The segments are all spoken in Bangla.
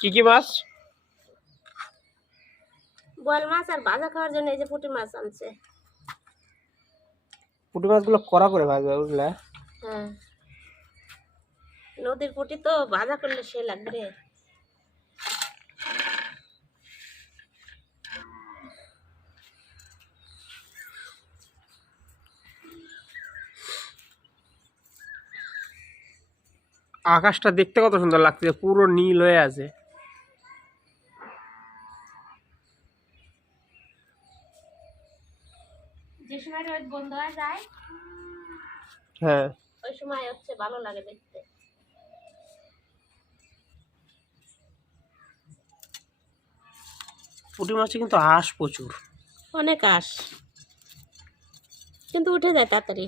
কি কি মাছ? বল মাছ আর ভাজা খাওয়ার জন্য এই যে পুঁটি মাছ আনছে। পুঁটি মাছগুলো কড়া করে ভাজবে বুঝলে? হ্যাঁ। নদীর পুঁটি তো ভাজা করলে সে লাগবে। রে আকাশটা দেখতে কত সুন্দর লাগছে পুরো নীল হয়ে আছে যে সময় রোদ বন্ধ হয়ে যায় হ্যাঁ। ওই সময় হচ্ছে ভালো লাগে দেখতে। পুঁটি মাছে কিন্তু হাঁস প্রচুর। অনেক আস কিন্তু উঠে যায় তাড়াতাড়ি।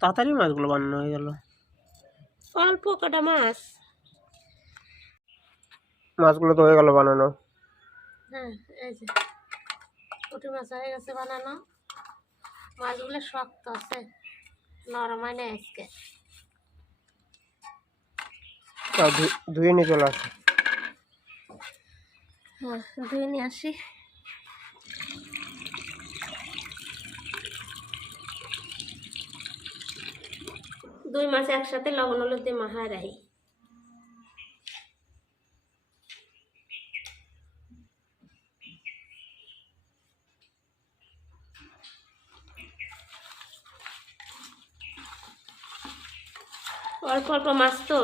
তাড়াতাড়ি মাছগুলো বানানো হয়ে গেল। অল্প কটা মাছ। মাছগুলো তো হয়ে গেল বানানো। হ্যাঁ এই যে। পুঁটি মাছ হয়ে গেছে বানানো। মাছগুলো শক্ত আছে নরম হয় না আজকে। ধুয়ে নিয়ে চলে আসে। হ্যাঁ ধুয়ে নিয়ে আসি। দুই মাছ একসাথে লবণ হলুদ দিয়ে মাহায় রাখি। অল্প অল্প মাছ তো।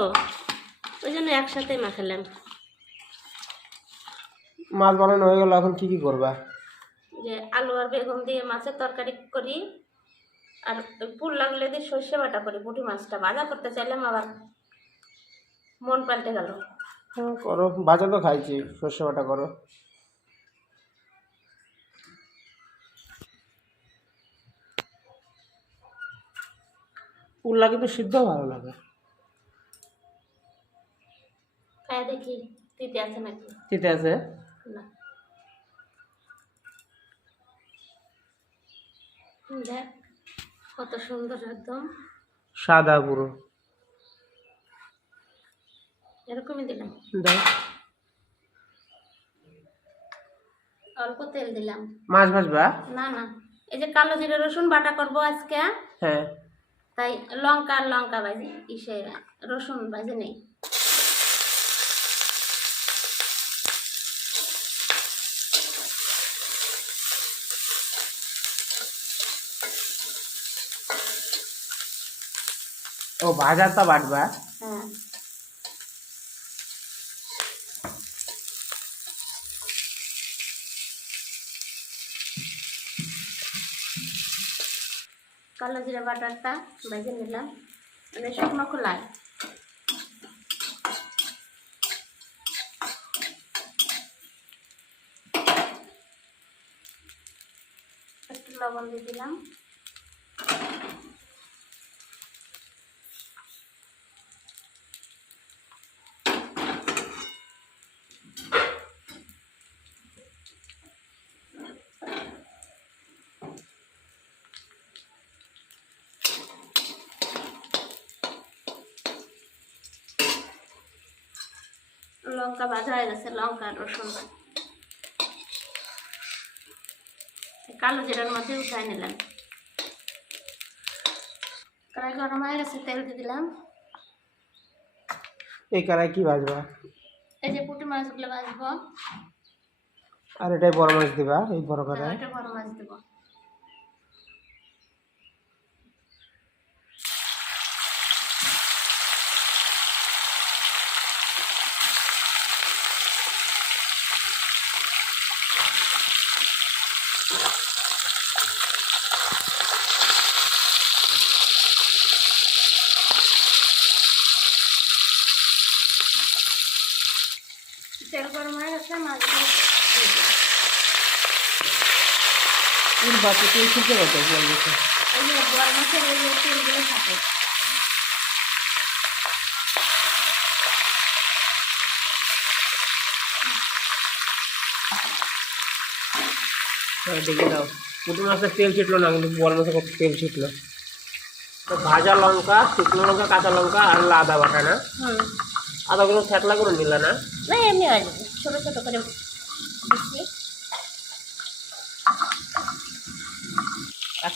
ওই জন্য একসাথে মাখালাম। মাছ বানানো হয়ে গেল এখন কি কি করবা? যে আলু আর বেগুন দিয়ে মাছের তরকারি করি। আর পুর লাগলে দিয়ে সর্ষে বাটা করি পুঁটি মাছটা। ভাজা করতে চাইলাম আবার মন পাল্টে গেল। হ্যাঁ করো। ভাজা তো খাইছি সর্ষে বাটা করো। উল্লা তো সিদ্ধ ভালো লাগে। খাই দেখি তিতে আছে নাকি? তিতে আছে? না। দেখ কত সুন্দর একদম। সাদা পুরো এরকমই দিলাম। দাও অল্প তেল দিলাম। মাছ ভাজবা? না না। এই যে কালো জিরে রসুন বাটা করব আজকে হ্যাঁ। তাই লঙ্কা লঙ্কা ভাজি ইসে রসুন ভাজি নেই। ও ভাজাটা বাটবা হ্যাঁ কালো জিরা বাটারটা ভেজে নিলাম মানে শুকনো খোলায় একটু লবণ দিয়ে দিলাম। লঙ্কা ভাজা হয়ে গেছে লঙ্কা রসুন কালো জিরার মধ্যে উঠাই নিলাম। কড়াই গরম হয়ে গেছে তেল দিয়ে দিলাম। এই কড়াই কি ভাজবা? এই যে পুঁটি মাছগুলো ভাজবো। আর এটাই বড় মাছ দিবা এই বড় কড়াই? এটা বড় মাছ দেবো তেল গরম হয়ে গেছে মাছগুলো দিয়ে দিলাম। বাচ্চা তুই শিখতে পারতো জল থাকে দেখে দাও পুঁটি মাছের তেল ছিটলো না কিন্তু বল মাছে কত তেল ছিটলো। তো ভাজা লঙ্কা শুকনো লঙ্কা কাঁচা লঙ্কা আর আদা বাটা না? আদাগুলো থেতলা করে নিলে না? না এমনি ছোটো ছোটো করে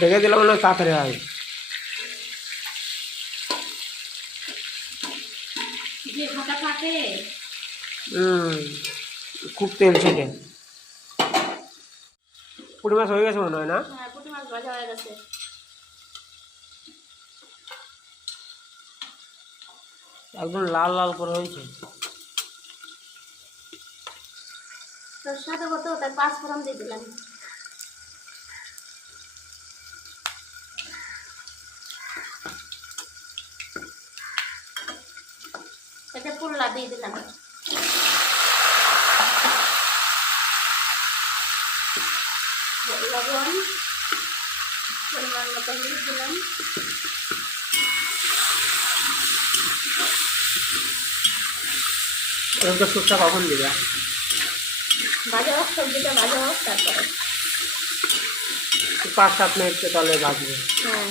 ঢেকে দিলে মনে হয় তাড়াতাড়ি হয় খুব তেল ছেটে। পুঁটি মাছ হয়ে গেছে মনে হয় না? হ্যাঁ একদম লাল লাল করে হয়েছে। তোর সাথে কত তার পাঁচ ফোড়ন দিয়ে দিলাম। এতে পুল্লা দিয়ে দিলাম লবণ পরিমাণ মতো হলুদ দিলাম এরকম তো সুপটা কখন দিবা ভাজা হোক সবজিটা ভাজা হোক তারপরে পাঁচ সাত মিনিট তাহলে ভাজবে হ্যাঁ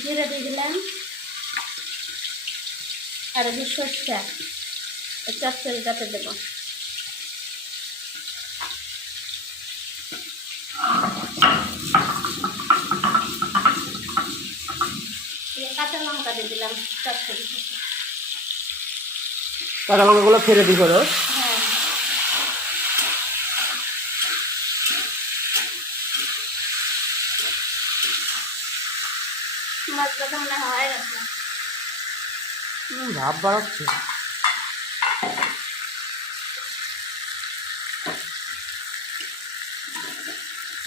জিরে দিয়ে দিলাম আর যে সরষা চচ্চড়িটাতে দেব। কাঁচা লঙ্কা দিয়ে দিলাম চচ্চড়ি কাঁচা লঙ্কাগুলো ফেলে দিই করো। হ্যাঁ মাছ বাটা মনে হয় হয়ে গেছে হুম, ভাব বাড়াচ্ছে?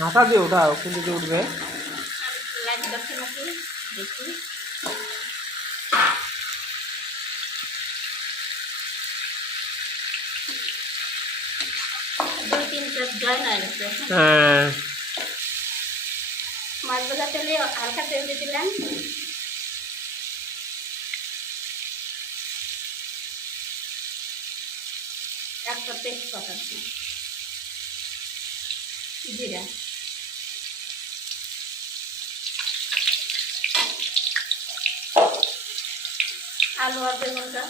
হাতা দিয়ে ওটা কিন্তু দিয়ে উঠবে। নাকি দেখি দুই তিনটা জয়েন হয়ে। হ্যাঁ মাছ ভাজা তেলে হালকা তেল দিয়ে দিলাম। একটা তেজপাতা দিই। জিরা। আলু আর বেগুনটা।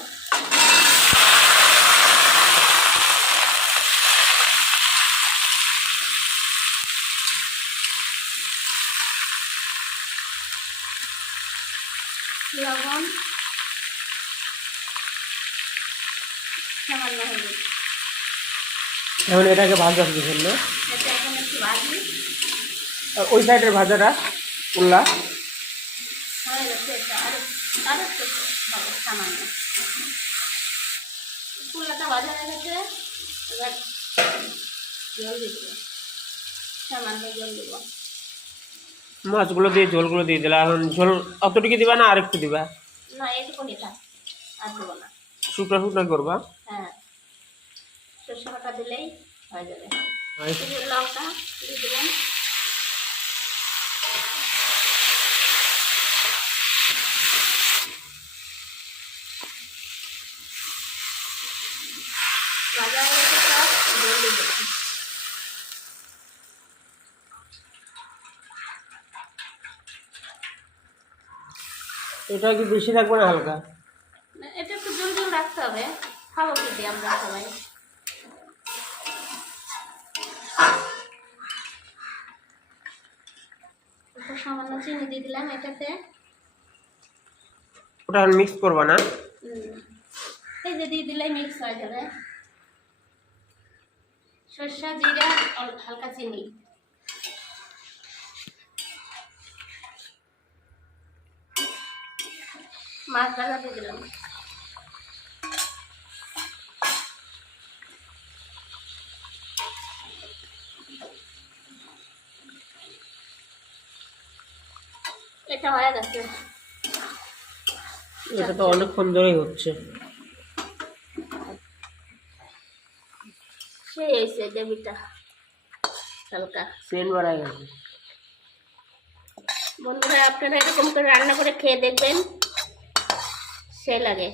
লবণ। সামান্য হলুদ। এখন এটাকে ভাজা ভাজি আর ওই সাইডের ভাজাটা উল্লা। গেছে এটা আর আর একটু হবে সামান্য কুল্লাটা ভাজা হয়ে গেছে এবার জল দিয়ে সামান্য জল দেবো। মাছগুলো দিয়ে ঝোলগুলো দিয়ে দিলা এখন ঝোল অতটুকু দিবা না আরেকটু দিবা? না এটুকুনি থাক আর দেবো না। শুকনো শুকনো করবা? হ্যাঁ। সরষে বাটা দিলেই হয়ে যাবে। লঙ্কা দিয়ে দিলাম। ভাজা হয়ে গেছে সব জল দিয়ে দেবো এটা কি বেশি থাকবে না হালকা? এটা একটু জল জল রাখতে হবে। খাব কি দিয়ে আমরা সবাই একটু সামান্য চিনি দিয়ে দিলাম এটাতে। ওটা মিক্স করবা না? এই যে দিয়ে দিলেই মিক্স হয়ে যাবে। সর্ষা জিরা হালকা চিনি। মাছ ভাজা দিয়ে দিলাম। এটা হয়ে গেছে। এটা তো অনেকক্ষণ ধরেই হচ্ছে। সেই হয়েছে দেবিটা। হালকা। গেছে। বন্ধুরা আপনারা এরকম করে রান্না করে খেয়ে দেখবেন। সে লাগে।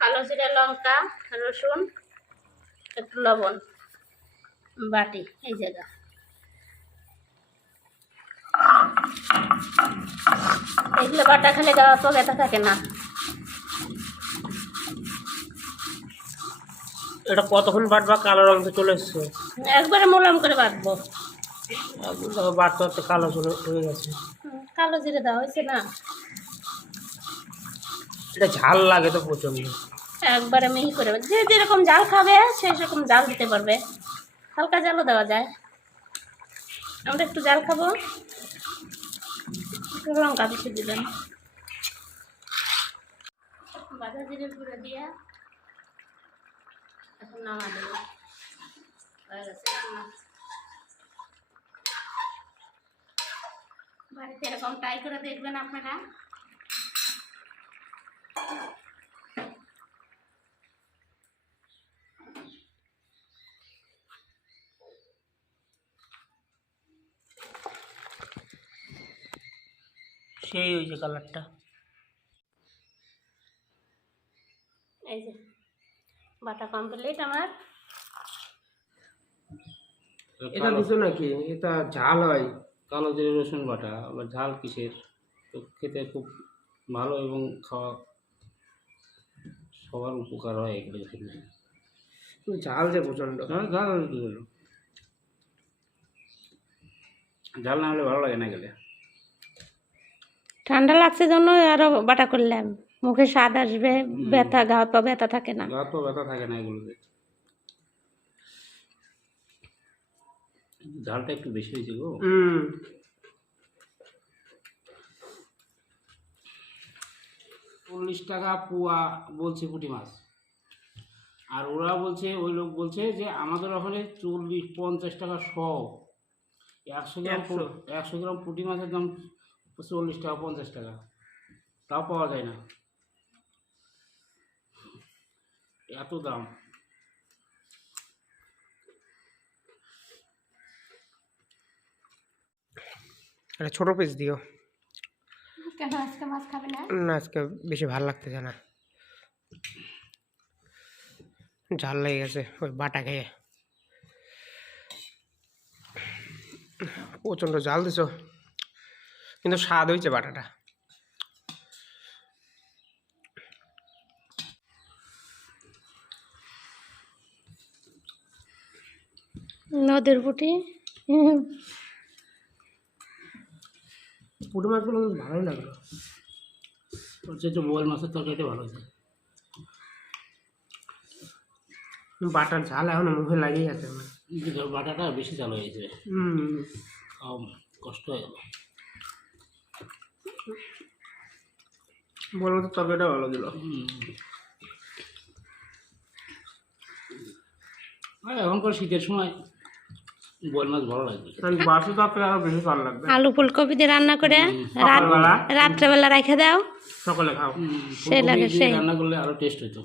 কালো জিরা লঙ্কা রসুন একটু লবণ বাটি এই জায়গা। এগুলো বাটা খেলে গাওয়া তো ব্যথা থাকে না। এটা কতক্ষণ বাটবা? কালো রং চলে এসছে। একবারে মোলাম করে বাটবো। বাটতে বাটতে কালো চলে হয়ে গেছে। কালো জিরে দেওয়া হয়েছে না। এটা ঝাল লাগে তো প্রচণ্ড একবারে মিহি করে যে যেরকম জাল খাবে সে সেরকম জাল দিতে পারবে। হালকা জালও দেওয়া যায়। আমরা একটু জাল খাব। লঙ্কা বেশি দিবেন। বাজার জিরে গুঁড়ো দিয়ে এখন নামা দেব। হয়ে বাড়িতে এরকম ট্রাই করে দেখবেন আপনারা। সেই হয়েছে কালারটা এই যে বাটা কমপ্লিট আমার। এটা দিছো নাকি? এটা ঝাল হয়। কালো জিরে রসুন বাটা আবার ঝাল কিসের? তো খেতে খুব ভালো এবং খাওয়া সবার উপকার হয় এগুলো খেলে ঝাল যে প্রচণ্ড হ্যাঁ, ঝাল ঝাল না হলে ভালো লাগে না গেলে ঠান্ডা লাগছে জন্য আরও বাটা করলাম। মুখে স্বাদ আসবে ব্যথা গা হাত পা ব্যথা থাকে না। গা তো ব্যথা থাকে না এগুলোতে। ঝালটা একটু বেশি হয়েছে গো। হুম। চল্লিশ টাকা পুয়া বলছে পুঁটি মাছ। আর ওরা বলছে ওই লোক বলছে যে আমাদের ওখানে চল্লিশ পঞ্চাশ টাকা শ একশো গ্রাম একশো। একশো গ্রাম পুঁটি মাছের দাম চল্লিশ টাকা পঞ্চাশ টাকা তাও পাওয়া যায় না এত দাম একটা ছোট পিস দিও। কেন আজকে মাছ খাবে না? না আজকে বেশি ভালো লাগতেছে না। ঝাল লেগে গেছে ওই বাটা খেয়ে। প্রচণ্ড জাল দিছ। কিন্তু স্বাদ হয়েছে বাটাটা। নদীর বুটি পুঁটি মাছগুলো ভালোই লাগল হচ্ছে যে বোয়াল মাছের তরকারিটা ভালো আছে বাটার ঝাল এখন মুখে লাগিয়ে আছে। বাটাটা বেশি চালু হয়েছে হুম। কষ্ট হয়ে গেল। বলব তো তরকারিটা ভালো দিল। আর এখনকার শীতের সময় বোয়াল মাছ ভালো লাগবে। বাসু তরকারি আরও বেশি ভালো লাগবে। আলু ফুলকপি দিয়ে রান্না করে রাত্রেবেলা রেখে দাও। সকালে খাও। সেই লাগে, সেই। রান্না করলে আরও টেস্ট হতো